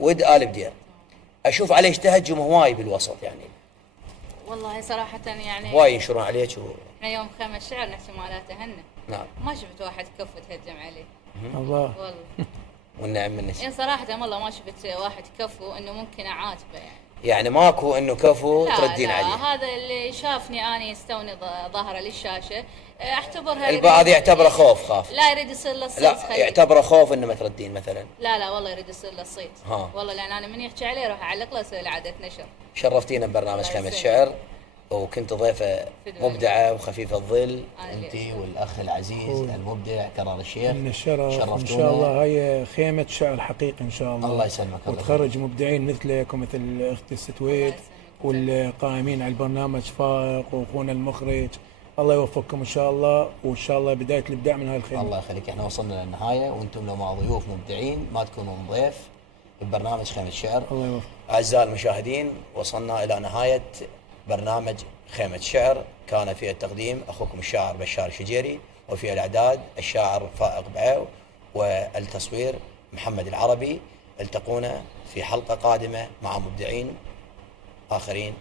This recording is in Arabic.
ود آل بدير. اشوف عليه تهجم هواي بالوسط يعني. والله صراحة يعني هواي ينشرون عليك احنا يوم خيمة الشعر احتمالاته هن. نعم. ما شفت واحد كف تهجم عليه. الله. والله. والنعم منك. يعني صراحة والله ما شفت واحد كفو انه ممكن اعاتبه يعني. يعني ماكو انه كفو تردين لا عليه. هذا اللي شافني اني يستوني ظهره للشاشة اعتبرها البعض يعتبره خوف خاف. لا يريد يصير له صيت. لا يعتبره خوف انه ما تردين مثلا. لا والله يريد يصير له صيت. ها. والله لان انا من يحكي عليه راح اعلق له اسوي له عادة نشر. شرفتينا ببرنامج خيمة الشعر وكنت ضيفة مبدعة وخفيفة الظل انت والاخ العزيز المبدع كرار الشيخ. من الشرف ان شاء الله. هاي خيمة شعر حقيقي ان شاء الله. الله يسلمك. وتخرج مبدعين مثلك ومثل اختي الستويت والقائمين على البرنامج فائق واخونا المخرج. الله يوفقكم ان شاء الله، وان شاء الله بداية الابداع من هاي الخيمة. الله يخليك. احنا وصلنا للنهاية وانتم لو مع ضيوف مبدعين ما تكونون ضيف ببرنامج خيمة الشعر. الله يوفق. اعزائي المشاهدين وصلنا الى نهاية برنامج خيمة الشعر. كان في التقديم اخوكم الشاعر بشار شجيري، وفي الاعداد الشاعر فائق بعيو، والتصوير محمد العربي. التقونا في حلقة قادمة مع مبدعين آخرين.